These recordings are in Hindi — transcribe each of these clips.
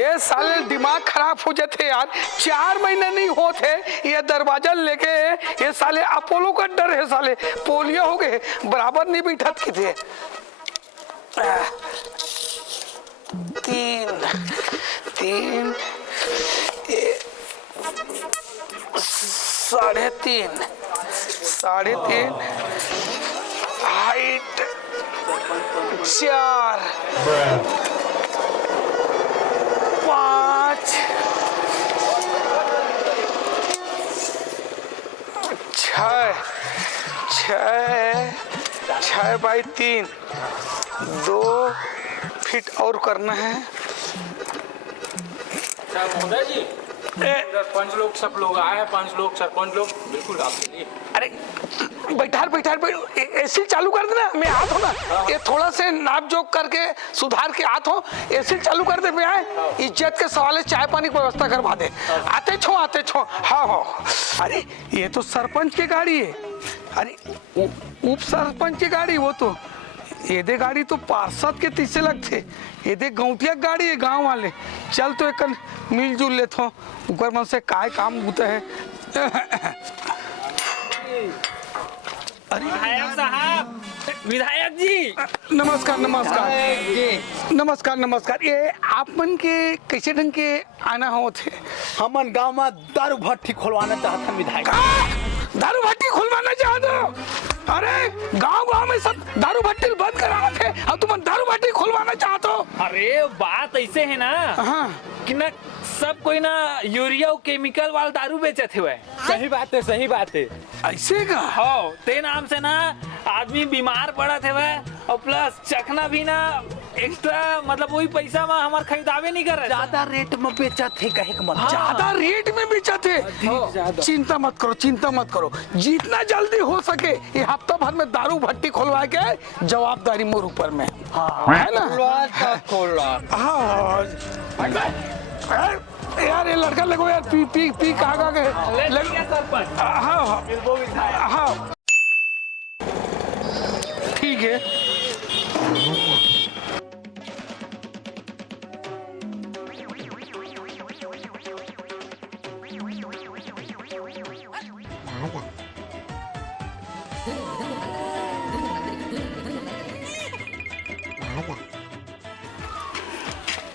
ये साले दिमाग खराब हो जाते यार। 4 महीने नहीं होते ये दरवाजा लेके ये साले अपोलो का डर है साले पोलियो हो गए बराबर नहीं बैठत के थे। 3 3.5 हाइट 4 5 6 बाई 3 2 फीट और करना है। महोदय जी पंच लोग सब लोग आए हैं, 5 लोग सरपंच लोग बिल्कुल आपके लिए। अरे बैठा एसी चालू कर देना, मैं आत हूँ ना। ये थोड़ा से नाप जोक करके सुधार के आत हो, एसी चालू कर दे। मैं आए इज्जत के सवाल चाय पानी की व्यवस्था करवा दे। आते छो। हाँ। अरे ये तो सरपंच की गाड़ी है। अरे उप सरपंच की गाड़ी वो तो ये दे गाड़ी तो पार्षद के तीसरे लगते। ये दे गौटिया गाड़ी है गांव वाले। चल तो एक मिलजुल ले थो ऊपर मन से काय काम होता है। विधायक साहब, विधायक जी नमस्कार। ये आप मन के कैसे ढंग के आना हो थे? हमन गांव में दारू भट्टी खोलवाना चाहते विधायक। दारू भट्टी खुलवाना चाहते हो? अरे गांव में सब दारू भट्टी बंद करा थे, अब तुम दारू भट्टी खुलवाना चाहते हो? अरे बात ऐसे है ना। हाँ। कि ना सब कोई ना यूरिया और केमिकल वाला दारू बेचते हुए। सही बात है। ऐसे का? हो ते नाम से ना आदमी बीमार पड़ा थे वह, और प्लस चखना भी ना एक्स्ट्रा, मतलब वही पैसा में हमारे खरीदावे नहीं कर रहे। ज्यादा रेट में बेचा थे कहे के मतलब। ज्यादा रेट में बेचा थे? चिंता मत करो, जितना जल्दी हो सके ये हफ्ता भर में दारू भट्टी खुलवा के जवाबदारी मोर ऊपर में है ना। हाँ यार ये लड़का लगो यार, पी कहाँ गए। हाँ ठीक है।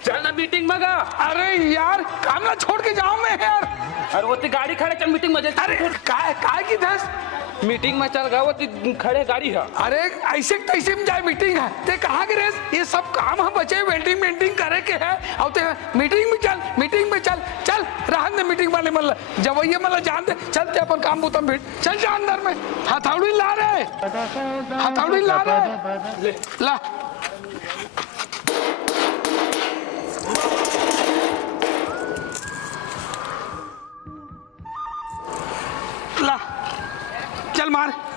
चलना मीटिंग में गा। अरे यार काम ना छोड़ के जाओ मैं यार। अरे वो गाड़ी खड़े चल मीटिंग में। अरे काय की दस मीटिंग में चल गया वो खड़े गाड़ी है। अरे ऐसे तैसे में जाए मीटिंग है ते कहाँ के रेस ये सब काम हम बचे वेल्डिंग करे के है। अब ते मीटिंग में चल रहन दे मीटिंग वाले मतलब जब ये मतलब जान दे चलते अपन काम बुतम भीड़ चल जा अंदर में। हथौड़ी ला रहे ला ला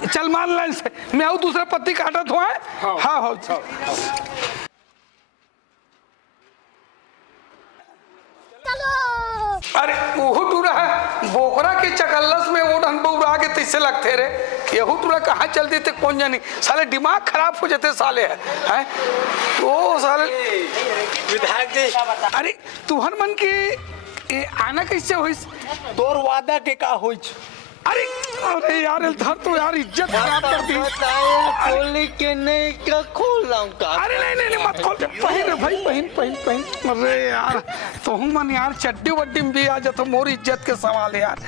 चल मार लाइन से। मैं आऊ दूसरा पत्ती काटत हुआ है। हाँ। अरे वो टूरा है बोकरा के चकल्लस में वो ढंग उड़ा के तैसे लगते रे। यहू टूरा कहाँ चलते थे कौन जानी। साले दिमाग खराब हो जाते साले हैं वो साले। विधायक जी अरे तुहर मन के आना कैसे हो? तोर वादा के का होई? अरे यार धर तो यार इज्जत खराब कर दी। खोली के नहीं का खोल का। अरे नहीं मत खोल। पहन। अरे यार तो हम मन यार चड्डी वड्डी में भी आ जाता मोर इज्जत के सवाल है यार।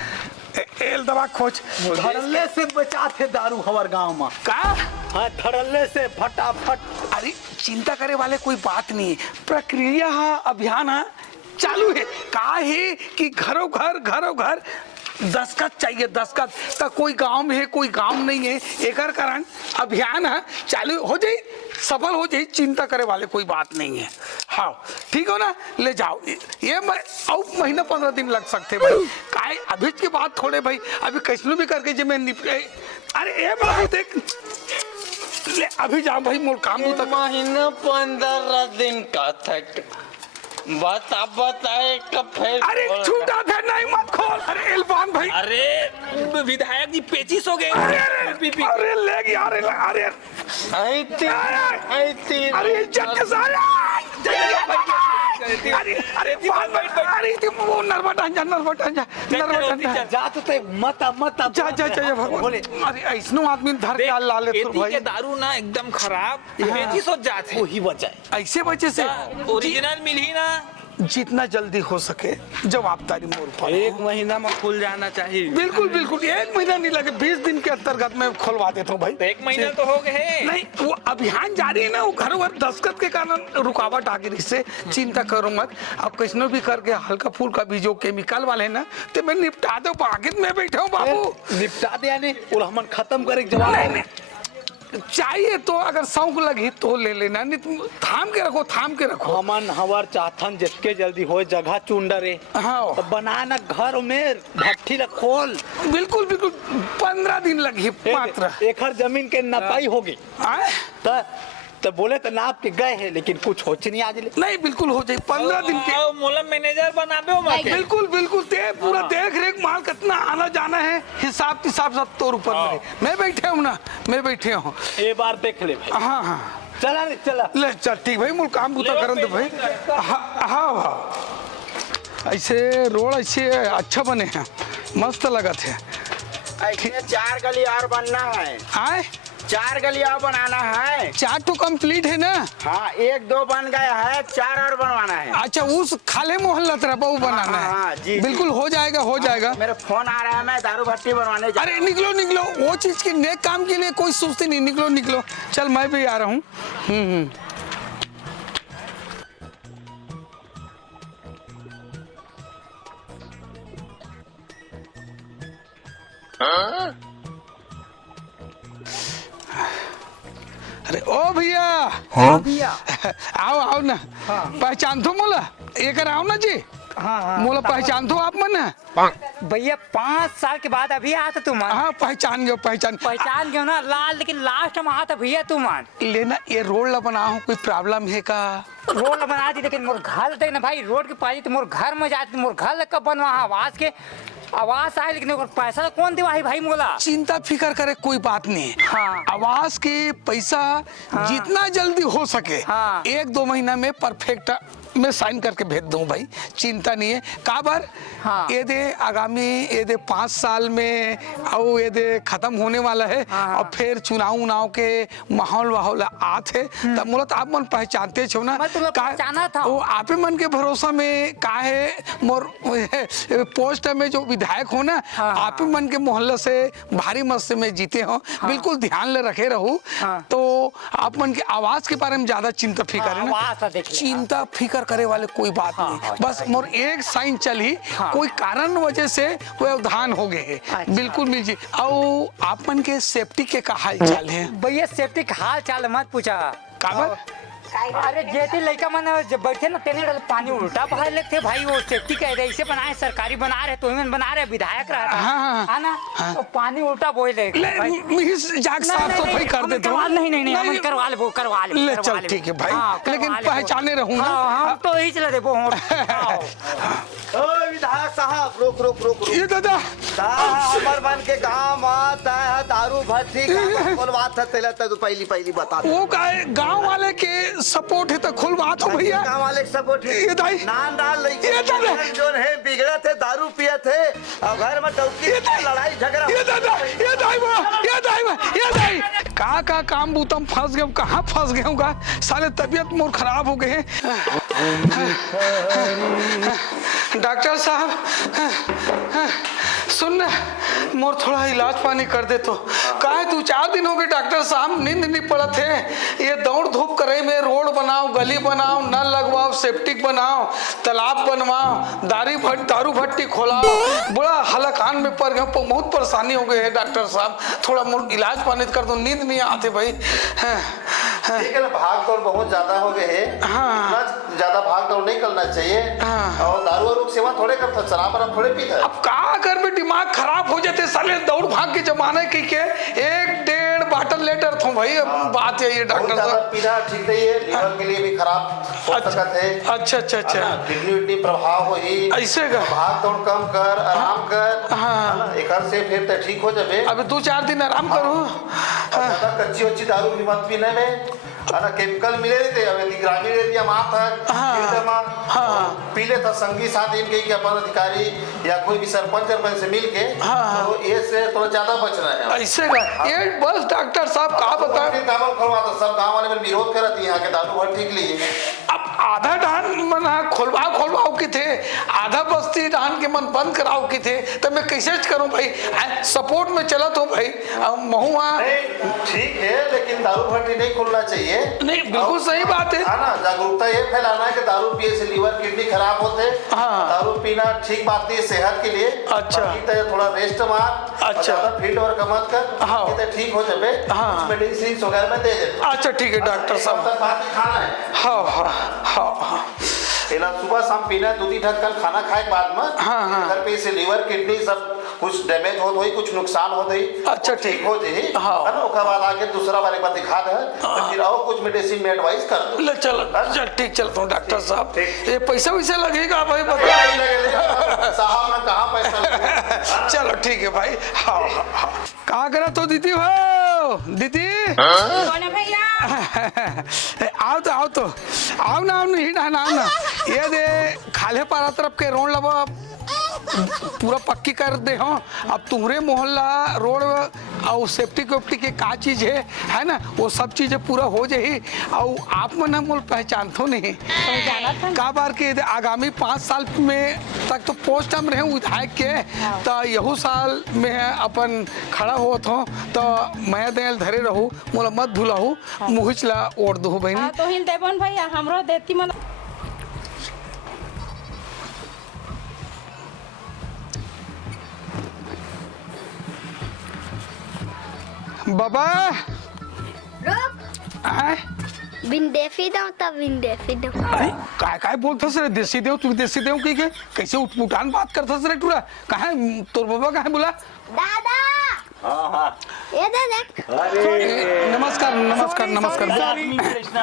एल दवा खोज। धड़ल्ले से बचा थे दारू हमार गांव में का? हाँ धड़ल्ले से फटाफट। अरे चिंता करे वाले कोई बात नहीं है। प्रक्रिया अभियान चालू है। का है कि घरों घर दस्तखत चाहिए। दस्तखत तो कोई गांव में है कोई गांव नहीं है। एक कारण अभियान चालू हो जाए सफल हो जाए। चिंता करे वाले कोई बात नहीं है। हाँ ठीक हो ना ले जाओ। ये और महीना 15 दिन लग सकते भाई। काय अभी की बात थोड़े भाई अभी कैसनो भी करके जब मैं अरे ये बाबू देख ले अभी जाओ भाई मोर काम तक। महीना 15 दिन का था। बताए कब फिर। अरे छूटा था नहीं मत खोल। अरे इरफान भाई। अरे विधायक जी पेचिस हो गए। अरे ले गया। अरे आई थी अरे इज्जत के सारे अरे अरे अरे वो नरबट अंजा जा तो ते मत जा भगवान। अरे ऐसनो आदमी धर के ला ले तो भाई के दारू ना एकदम खराब बेची सोच जात है वही वजह ऐसे वजह से ओरिजिनल मिली ना जितना जल्दी हो सके जवाबदारी मोर पर। एक महीना में खुल जाना चाहिए। बिल्कुल बिल्कुल 1 महीना नहीं लगे 20 दिन के अंतर्गत में खुलवा देता हूँ भाई। 1 महीना तो हो गए नहीं वो अभियान जारी है ना, वो घर वर दस्तखत के कारण रुकावट आ गई, इससे चिंता करो मत। अब कैसनो भी करके हल्का फुल्का भी जो केमिकल वाले है ना तो मैं निपटा दो, आगे में बैठा हूँ बाबू। निपटा दे यानी और हम खत्म करे जवाब नहीं, चाहिए तो अगर शौक लगी तो ले लेना, नहीं तुम थाम के रखो। हमन हवर चाहथन जितके जल्दी हो जगह चुंडा रे। हाँ तो बनाना घर में भट्ठी ल खोल। बिल्कुल बिल्कुल 15 दिन लगी मात्र। एकड़ जमीन के नपाई होगी तो बोले तो नाप के गए हैं लेकिन कुछ हो नहीं आज ले। नहीं बिल्कुल हो जाए 15 दिन के। मोला मैनेजर बनाबे हो मत बिल्कुल बिल्कुल ते पूरा देख रेख माल कितना आना जाना है हिसाब सब तोर ऊपर मेरे। मैं बैठे हूँ एक बार देख ले भाई। हाँ चला रे चला ले चल ठीक भाई मुल काम बूता करन दे भाई। हाँ ऐसे रोड ऐसे अच्छा बने हैं, मस्त लगा थे। ऐसे 4 गली और बनना है। आए 4 गली और बनाना है। 4 तो कंप्लीट है ना। हाँ 1-2 बन गया है, 4 और बनवाना है। अच्छा उस खाले मोहल्ला तरफ वो बनाना हाँ, है। जी, बिल्कुल हो जाएगा। मेरा फोन आ रहा है, मैं दारू भट्टी बनवाने जा। अरे निकलो वो चीज के नेक काम के लिए कोई सोचती नहीं। निकलो चल मैं भी आ रहा हूँ। अरे ओ भैया। हाँ भैया आओ ना। पहचान तो मोला एक आओ ना जी। हाँ मोला पहचान तो आप मन भैया 5 साल के बाद अभी आता तुम हाँ पहचान गयो ना लाल, लेकिन लास्ट में आता भैया तुम लेना ये रोड ला बना हो, कोई प्रॉब्लम है का? रोड बना दी लेकिन मोर घर तक ना भाई, रोड के पास तो मोर घर में जाती, मोर घर कब बनवा आवाज आए लेकिन पैसा तो कौन दिवा भाई मोला। चिंता फिकर करे कोई बात नहीं। हाँ। आवास के पैसा जितना जल्दी हो सके 1-2 महीना में परफेक्ट मैं साइन करके भेज दूं भाई, चिंता नहीं है। काबर ये दे आगामी ये दे 5 साल में और ये दे खत्म होने वाला है। और फिर चुनाव के माहौल आत है तब मोला तो आप मन पहचानते छो ना। पहचाना था वो आपे मन के भरोसा में का है मोर पोस्ट में जो विधायक हो ना, आप मन के मोहल्ला से भारी मत से में जीते हो। बिल्कुल ध्यान ले रखे रहूं। तो आप मन के आवाज के बारे में ज्यादा चिंता फिकर है ना। चिंता फिकर करे वाले कोई बात नहीं, बस मोर एक साइन चली कोई कारण वजह से व्यवधान हो गए। बिल्कुल मिल जी। और आप मन के सेफ्टी के का हाल चाल है? भैया सेफ्टी का हाल चाल मत पूछा। काबर? अरे जेते लड़का मन जब बैठे ना तेने पानी उल्टा बहार लगते भाई। वो सेफ्टी का ऐसे बनाए, सरकारी बना रहे तो बना रहे, विधायक रहा ना तो पानी उल्टा बोल जाग साफ सफाई कर देते हो। नहीं करवा ले चल ठीक है भाई, लेकिन पहचाने रहूंगा। हम तो यही चला दे वो विधायक साहब रोक ये दादा हमर मन के गांव आता है दारू भट्टी खोलवात है तेला तो पहली बता वो गांव वाले के सपोर्ट है तो खुलवात हो भैया। गांव वाले सपोर्ट है। ये दाई नान डाल लई ये दादा जो है बिगड़ा थे दारू पिए थे और घर में टौकी लड़ाई झगड़ा। ये दाई का काम बूतम फंस गए, कहाँ फंस गए होगा साले, तबीयत मोर खराब हो गए। डॉक्टर साहब सुन मोर थोड़ा इलाज पानी कर दे तो। काहे 2-4 दिन हो गए डॉक्टर साहब, नींद नहीं पड़त है। ये दौड़ धूप करे में रोड बनाओ, गली बनाओ, नल लगवाओ, सेप्टिक बनाओ, तालाब बनवाओ, दारू भट्टी खोलाओ, बड़ा हलकान में पड़ गए, बहुत परेशानी हो गई है डॉक्टर साहब। थोड़ा मोर इलाज पानी कर दो, नींद नहीं आते भाई। भाग दौड़ बहुत ज्यादा हो गए है। हाँ। ज्यादा भाग दौड़ नहीं करना चाहिए। और दारू वारू की सेवन थोड़े करता, शराब वराब थोड़े पीता। अब का कर में दिमाग खराब हो जाते साले, दौड़ भाग के जमाने की के 1-1.5 बॉटल लेटर थो भाई। बात है ये डॉक्टर साहब पीना ठीक नहीं है, लीवर के लिए भी खराब हो सकता है। अच्छा किडनी प्रभाव हो ही ऐसे का। भाग दौड़ कम कर, आराम कर। एक से फिर ठीक हो जाए। अबे 2-4 दिन आराम करो। कच्ची वच्ची दारू भी मत पीने में। है ना केमिकल मिले थे अब यदि ग्रामीण एरिया में आता है फील्ड में पीले था संगी साथ इनके कि अपन अधिकारी या कोई भी सरपंच से मिल के तो ये से थोड़ा ज्यादा बच रहे हैं। ऐसे का ये बस डॉक्टर साहब कहा बता कामल खोलवा तो सब गांव वाले में विरोध करत यहाँ के दारू भट्टी के लिए। अब आधा डान मना खोलवाओ की थे, आधा बस्ती डान के मन बंद कराओ की थे, तो मैं कैसे करूं भाई, सपोर्ट में चला तो भाई महुआ ठीक है लेकिन दारू भट्टी नहीं खोलना चाहिए। नहीं बिल्कुल सही बात है ना, जागरूकता ये फैलाना है कि दारू पिए से लीवर किडनी खराब होते। दारू पीना ठीक बात नहीं सेहत के लिए। अच्छा थोड़ा रेस्ट मार। अच्छा फील्ड वर्क मत कर ठीक हो जाए। मेडिसिन वगैरह में दे दे। अच्छा ठीक है डॉक्टर साहब खाना है। हाँ सुबह शाम पीना दूधी ढक्कन खाना खाए के बाद में घर पे से लीवर किडनी सब कुछ डैमेज हो गई कुछ नुकसान हो गई। अच्छा ठीक हो जाए है ना ओकर बाद आगे दूसरा बार एक बार दिखा दे फिर आओ कुछ मेडिसिन में एडवाइस कर दो। ले चलो चल ठीक चलता हूँ डॉक्टर साहब। ये पैसा वैसा लगेगा भाई बता साहब में कहाँ पैसा लगेगा। चलो ठीक है भाई। हाँ कहाँ करा तो दीदी हो दीदी भैया आओ तो आओ ना नहीं ना ये दे खाले पारा तरफ के रोड लबा पूरा पक्की कर दे हो। अब तुम्हारे मोहल्ला रोड और सेफ्टी वेफ्टी के का चीज है ना वो सब चीजें पूरा हो जाए। और आप मन मोल पहचान तो नहीं का बार के आगामी 5 साल में तक तो पोस्ट हम रहे विधायक के तो यहू साल में अपन खड़ा हो तो मैं देल धरे रहूँ मोला मत भूलाहू मुहिचला ओढ़ दो बहनी तो हिल देबन भैया हमरो देती मन बाबा विंडेफी दो तब विंडेफी दो। अरे काय बोलथस रे देसी देव तू देसी देव की के कैसे उठपुटान बात करथस रे टूरा कहां तोर बाबा कहां बोला दादा ये दे देख। नमस्कार नमस्कार नमस्कार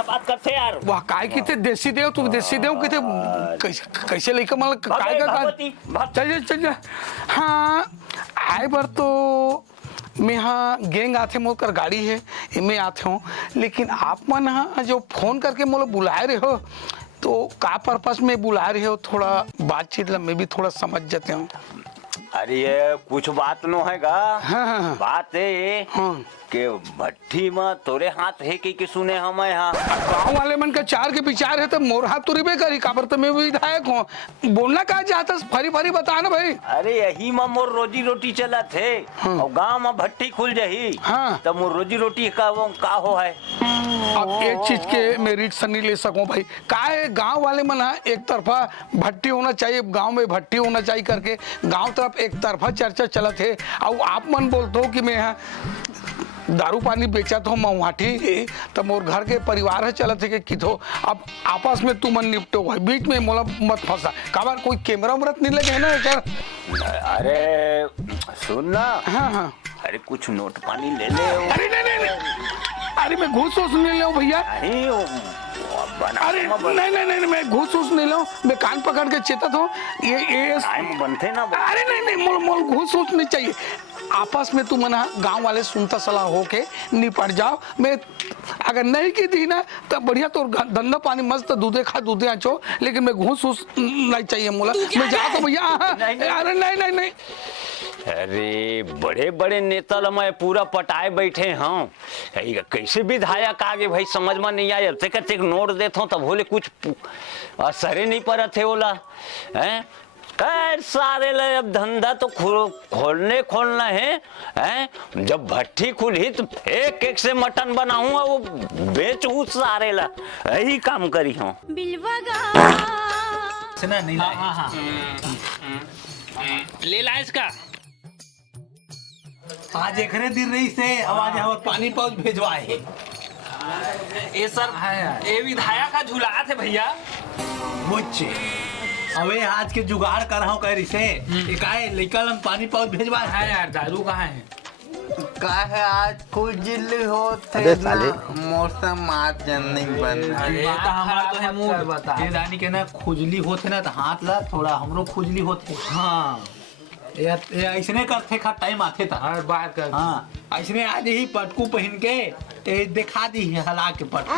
बात करते यार वाह काय की थे देसी देव तू देसी देव की थे कैसे लेके माल काय का चल हाँ आए बार तो मैं हाँ गैंग आते मोल कर गाड़ी है मैं आते हूँ लेकिन आप मन हाँ जो फोन करके मोल बुलाए रहे हो तो का पर्पस में बुला रहे हो थोड़ा बातचीत मैं भी थोड़ा समझ जाते हूँ। अरे ये कुछ बात नो हैगा। हाँ। बात है के भट्टी में तोरे हाथ है कि सुने हम यहाँ गाँव वाले मन का चार के विचार है तो मोर हाथ तुरी बे करी काबर तो मैं विधायक हूँ बोलना कहा चाहता फरी फरी बताना भाई। अरे यही में मोर रोजी रोटी चला थे और गाँव में भट्टी खुल जाही तो मोर रोजी रोटी का हो है। अब एक चीज के मैं रिक्स नहीं ले सकूं भाई का है गांव वाले मन एक तरफा भट्टी होना चाहिए गांव में भट्टी होना चाहिए करके गांव तरफ एक तरफा चर्चा चला थे और आप मन बोलते हो कि मैं यहाँ दारू पानी बेचा तो महुआठी तो मोर घर के परिवार है चलत है कि किथो अब आपस में तू मन निपटो भाई बीच में मोला मत फंसा काबर कोई कैमरा उमरत नहीं लगे ना सर। अरे सुन ना हाँ अरे कुछ नोट पानी ले ले। अरे नहीं अरे मैं घूस वूस नहीं ले भैया। अरे नहीं मैं घूस वूस नहीं लो मैं कान पकड़ के चेता हूँ ये बनते ना। अरे नहीं मोल घूस वूस नहीं चाहिए आपस में तुम ना गांव वाले सुनता सलाह हो के निपट जाओ। मैं अगर नहीं की थी ना तो बढ़िया तो धंधा पानी मस्त दूधे खा दूधे आचो लेकिन मैं घूस वूस नहीं चाहिए मोला मैं जा तो भैया। अरे नहीं अरे बड़े बड़े नेता मैं पूरा पटाए बैठे हाँ कैसे विधायक आगे भाई समझ में नहीं आया ते नोट देता हूँ तब बोले कुछ असर नहीं पड़ा थे बोला है खैर सारे अब धंधा तो खोलना है जब भट्टी खुली तो एक से मटन बनाऊंगा वो बेचू सारे ला यही काम करी हूँ। ले ला इसका आज एक दिन रही से आवाज हमारे पानी पाउच भेजवाए ये सर ये विधायक का झुला थे भैया मुझे अबे आज के जुगाड़ कर रहा हूँ कह रही से एकाए लड़का लंग पानी पाउच भेजवा है यार दारू कहाँ है का है आज खुजली होते मौसम आज नहीं बन हमारा तो है मुंह ये रानी के ना खुजली होते ना तो हाथ ला थोड़ा हमरो खुजली होते हाँ ये ऐसने करते खा टाइम आते था। हर बार कर हाँ ऐसने आज ही पटकू पहन के ये दिखा दी है हला के पटकू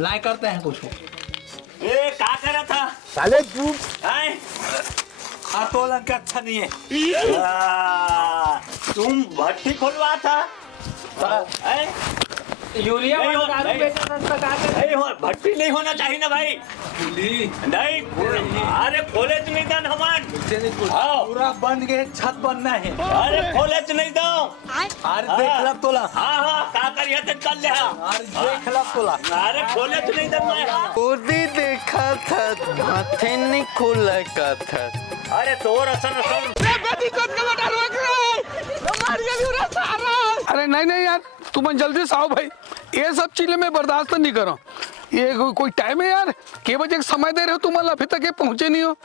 लाए करते हैं कुछ। ए का करा था साले तू आतोलन का अच्छा नहीं है। तुम भट्टी खोलवा था यूरिया नहीं हो- वाला दारू नहीं। बेचा था, उसका क्या करें? नहीं हो भट्टी नहीं होना चाहिए ना भाई। नहीं अरे खोले तो नहीं दन हमान। हाँ पूरा बन गए छत बनना है। अरे खोले तो नहीं दो। अरे देख लब तोला। हाँ हाँ का करिए तो कर ले। अरे देख लब तोला। अरे खोले तो नहीं दन मैं। खुदी देखा था माथे नहीं खुला का था। अरे तोर असन असन अरे नहीं नहीं यार तुम जल्दी से आओ भाई, ये सब चीजें मैं बर्दाश्त नहीं करो। ये कोई टाइम है यार, के बजे समय दे रहे हो तुम अभी तक ये पहुंचे नहीं हो।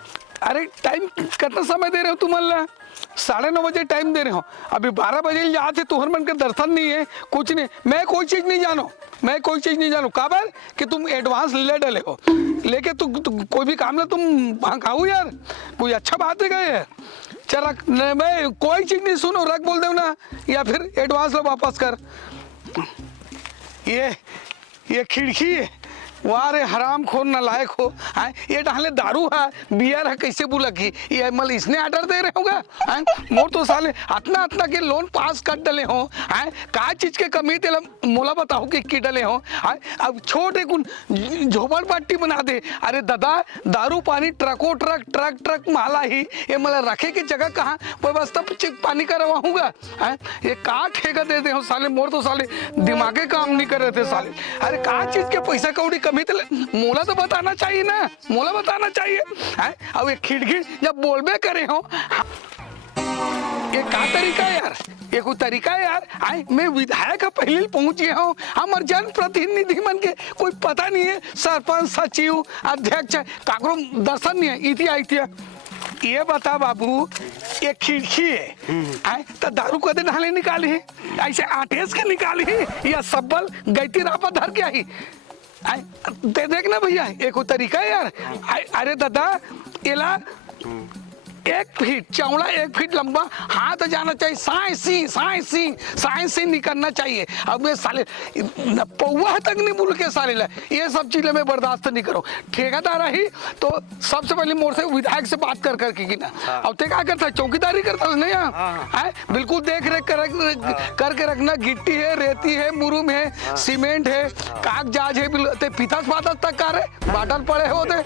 अरे टाइम कितना समय दे रहे हो तुम 9:30 बजे टाइम दे रहे हो, अभी 12 बजे जाते तुहर मन के दर्शन नहीं है कुछ नहीं। मैं कोई चीज नहीं जानो, मैं कोई चीज नहीं जानू काबर कि तुम एडवांस ले डले हो लेके तुम कोई भी काम ना तुम भागाऊ यार, कोई अच्छा बात है क्या ये? चल रख, मैं कोई चीज नहीं सुनो, रख बोल दो ना या फिर एडवांस लो वापस कर। ये खिड़की है वाह रे हराम खोर नलायक हो। ये डाले दारू है बियर है कैसे बोला कि ये मल इसने ऑर्डर दे रहे होगा। मोर तो साले अतना अतना के लोन पास कर डले हो। का चीज के कमी तेल मोला बताओ कि डले हो। अब छोटे कुन झोपड़ पट्टी बना दे। अरे दादा दारू पानी ट्रको ट्रक ट्रक ट्रक माला ही ये मतलब रखे की जगह कहाँ व्यवस्था पानी करवाऊंगा। ये का ठेका दे दे हो साले, मोर तो साले दिमागे काम नहीं कर रहे थे साले। अरे का चीज के पैसा कौड़ी मोला तो बताना चाहिए ना, मोला बताना चाहिए। अब ये खिड़की जब बोलबे करे हो ये का तरीका है यार, ये कोई तरीका है यार। मैं विधायक पहले पहुंच गया हूँ, हमारे जन प्रतिनिधि मन के कोई पता नहीं है, सरपंच सचिव अध्यक्ष काकरो दर्शन नहीं है। इतिया ये बता बाबू ये खिड़की है तो दारू कदे नहाले निकाली है, ऐसे आटेस के निकाली है या सब्बल गैती रापा धर के आई। देख ना भैया एक तरीका है यार। अरे दादा एला 1 फीट चौड़ा 1 फीट लंबा हाथ जाना चाहिए, साइंसी निकलना चाहिए। अब मैं साले पौवा तक नहीं बोल के साले ला ये सब चीजें मैं बर्दाश्त नहीं करो। ठेकेदार ही तो सबसे पहले मोर से विधायक से बात कर करके की ना। अब ते क्या करता है, चौकीदारी करता है नहीं है बिल्कुल देख रेख करके रखना। गिट्टी है, रेती है, मुरुम है, सीमेंट है, कागजाज है, पीतस पातस तक कार है बाटल पड़े होते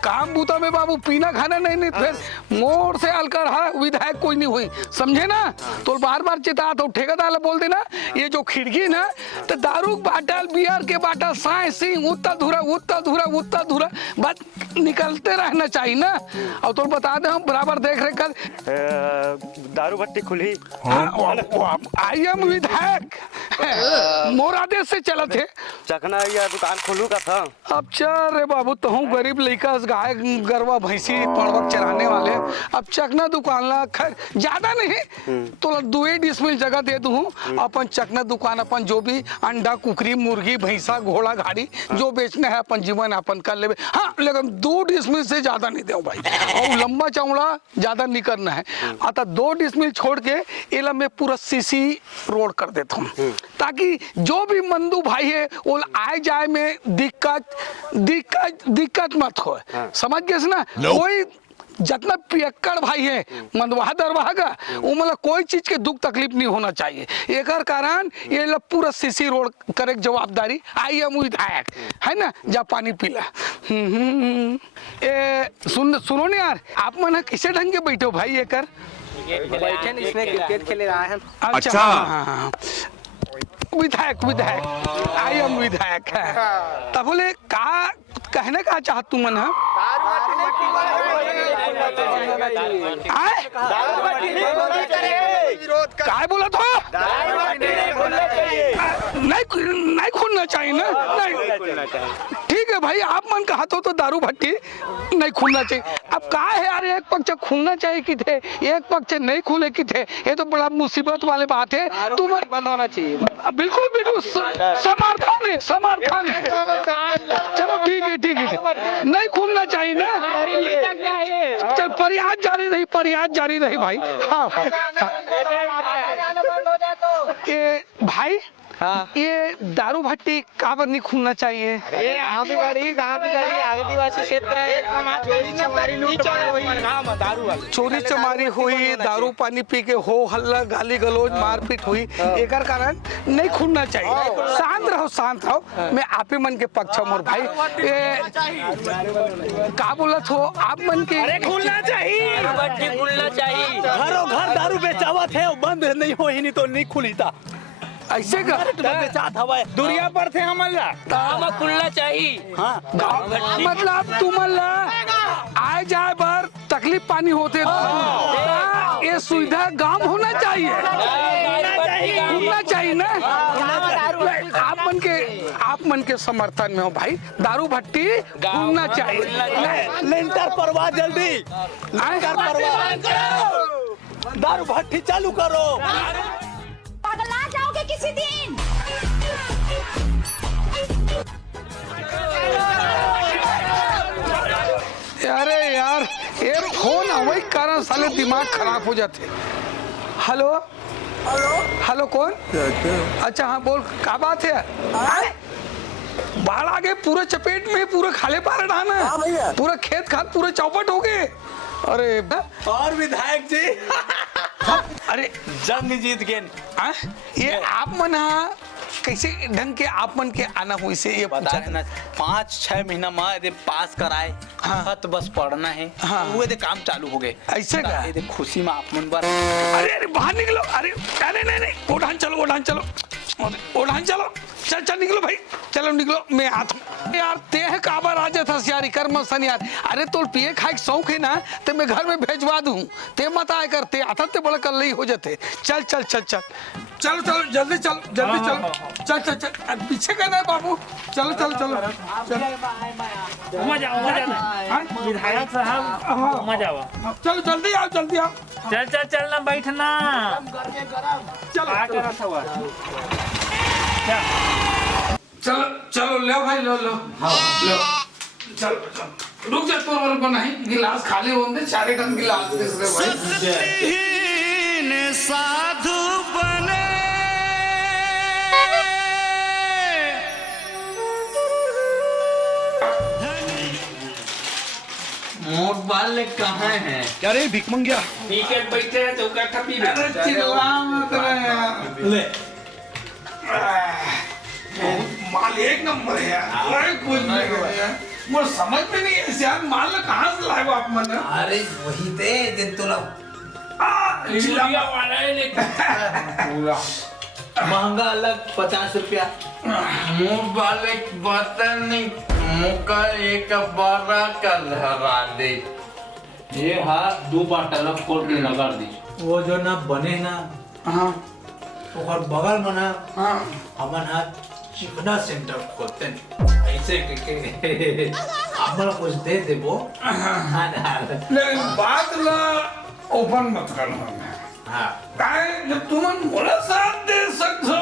काम बूता में बाबू पीना खाना नहीं फिर मोर से अलकड़ा विधायक कोई नहीं हुई समझे ना। तो बार बार चिता तो ठेकेदार बोल देना ये जो खिड़की ना तो दारू बाटल बियर के बाटल साए सिंह उत्तर धुरा बस निकलते रहना चाहिए ना। और तो बता दे हम बराबर देख रेख कर दारू भट्टी खुली। आई एम विधायक मोर आदेश से चला थे चखना या दुकान खोलू का था। अब चल रे बाबू तो हूँ गरीब लड़का गाय गरवा भैंसी पड़वक चराने वाले। अब चकना दुकान ला खैर ज्यादा नहीं तो 2 डिसमिल जगह दे दूँ अपन चकना दुकान अपन जो भी अंडा कुकरी मुर्गी भैंसा घोड़ा गाड़ी जो बेचना है अपन जीवन अपन कर ले। हाँ लेकिन 2 डिसमिल से ज्यादा नहीं दे भाई और लंबा चौड़ा ज्यादा नहीं करना है। अतः 2 डिसमिल छोड़ के एला मैं पूरा सीसी रोड कर देता हूँ ताकि जो भी मंदू भाई है वो आए जाए में दिक्कत मत हो। समझ गए ना। कोई जितना पियक्कड़ भाई है मंदवाहा दरवाहा का वो मतलब कोई चीज के दुख तकलीफ नहीं होना चाहिए। एक कारण ये लोग पूरा सीसी रोड करे जवाबदारी आई एम विधायक है ना। जा पानी पीला। सुनो नहीं यार आप मन किसे ढंग के बैठे हो भाई ये कर बैठे नहीं इसमें क्रिकेट खेले रहा है। अच्छा हाँ विधायक आई एम विधायक है तब बोले का कहने का चाहत तू मन है काय बोला तो नहीं खोलना चाहिए ना। नहीं ठीक है भाई आप मन कहा तो दारू भट्टी नहीं खुलना चाहिए। अब का है यार एक पक्ष खुलना चाहिए कि थे एक पक्ष नहीं खुले कि थे ये तो बड़ा मुसीबत वाले बात है। तुम बंद होना चाहिए बिल्कुल बिल्कुल समर्थन है। चलो ठीक है नहीं खुलना चाहिए ना। चल फरियाद जारी रही, प्रयास जारी रही भाई। हाँ ये भाई, ये दारू भट्टी काबर नहीं खुलना चाहिए? चोरी चमारी हुई, दारू पानी पी के हो हल्ला, गाली गलौज, मारपीट हुई, एकर कारण नहीं खुलना चाहिए। शांत रहो, शांत रहो। मैं आप ही मन के पक्ष हूँ मोर भाई। का बोलत हो आप मन के? अरे खुलना चाहिए, खुलना चाहिए। घरों घर दारू बेचावत है, बंद नहीं हो ही नहीं तो नहीं खुली था। ऐसे का बेचात हवा दुनिया पर थे हमला खुलना चाहिए। हाँ मतलब तुमला आए जाए बर तकलीफ पानी होते ये सुविधा गांव होना चाहिए, होना चाहिए ना। आप मन के समर्थन में हो भाई, दारू भट्टी होना चाहिए। लेंटर परवा जल्दी, लेंटर परवा, दारू भट्टी चालू करो। पगला जाओगे किसी दिन। अरे यार ये फोन वही कारण साले दिमाग खराब हो जाते। हेलो हेलो कौन? अच्छा हाँ बोल, क्या बात है? बाढ़ आ गए पूरे चपेट में, पूरे खाले पार डाना, पूरा खेत खाद पूरे चौपट हो गए। अरे और विधायक जी अरे जंग जीत गए। ये आप मन कैसे ढंग के आप मन के आना हुई से ये बता देना 5-6 महीना में यदि पास कराए, खत बस पढ़ना है, वो यदि काम चालू हो गए। ऐसे का यदि खुशी में आप मन बार अरे बाहर निकलो। अरे नहीं ओढ़ान चलो, ओढ़ान चलो, ओढ़ान चलो, चल चल निकलो भाई, चलो निकलो। मैं आता हूँ यार। ते है काबर आ जाता यार, कर मसन यार। अरे तो पिए खाए शौक है ना, तो मैं घर में भेजवा दूँ, ते मत आए करते आता ते बड़ा कल ही हो जाते। चल चल चल चल चलो चलो जल्दी चलो, जल्दी चलो, चल चल चल, पीछे करना है बाबू। चलो चलो चलो विधायक साहब मजा चलो, जल्दी आओ, जल्दी आओ। चल चल चलना, बैठना। चलो चलो ले भाई, लो लो लो, चलो चलो रुक जा, तोर वाला बनाई गिलास खाली होंगे, चारे टन गिलास दे भाई। साधु बने मोट वाले कहाँ हैं? क्या रे भिख मंगिया? ठीक है बैठे हैं चौका ठपी में। अरे चिल्ला मत रे यार। ले माल एक नंबर है यार, अरे कुछ नहीं है यार, मुझे समझ में नहीं है यार, माल कहाँ से लाए आप मन? अरे वही थे दिन तो चिल्ला वाला है लेकिन महंगा अलग 50 रुपया। मोट वाले बर्तन नहीं, मुका एक बड़ा कल हरा दे। ये हाथ 2 बार खोल के लगा दी। वो जो ना बने ना, हाँ और बगल में ना हाँ हमन हाथ चिकना सेंटर खोलते हैं ऐसे के आप मला कुछ दे दे वो। लेकिन बात ला ओपन मत करना। हाँ जब तुम मोला साथ दे सकते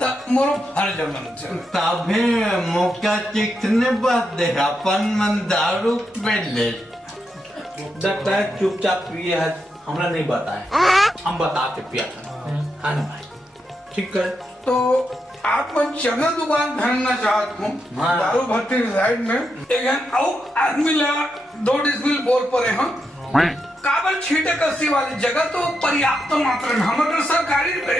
तब मोरो फर्ज बनते। तभी मौका कितने बात दे, अपन मन दारू पे ले। लगता है चुपचाप पिए है, हमरा नहीं बताए, हम बता के पिया था। हाँ ना भाई, ठीक है। तो आप मन चना दुकान धरना चाहते हूँ दारू भट्टी साइड में, लेकिन और आदमी लगा 2 डिसमिल बोर पर है। काबर छीटे कस्सी वाली जगह तो पर्याप्त मात्रा में, हमारे सरकारी पे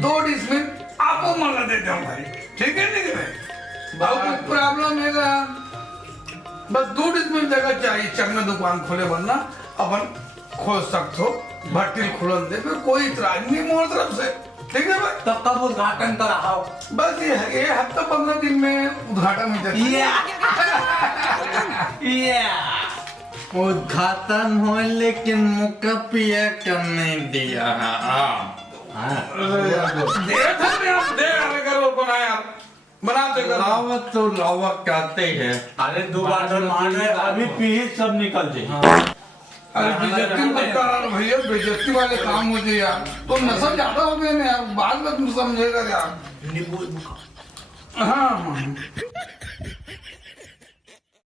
2 डिसमिल आपको मला दे दूं भाई, ठीक है नहीं भाई? बहुत कुछ प्रॉब्लम है का, बस 2 डिसमिल जगह चाहिए, चना दुकान खोले बनना अपन खोल सकते हो, भट्टी खुलन दे, कोई इतराज नहीं मोर तरफ से, ठीक है भाई? तब कब उद्घाटन करा हो? बस ये हफ्ता 15 दिन में उद्घाटन हो जाएगा। उद्घाटन हो लेकिन मुका पिया करने दिया। लावत तो लावत कहते हैं। अरे 2 बार मान रहे, अभी पी सब निकल जाए। अरे बेइज्जती मत करो भैया, बेइज्जती वाले काम हो जाए यार, तो नशा ज्यादा हो गया ना यार, बाद में तुम समझेगा यार। नींबू हाँ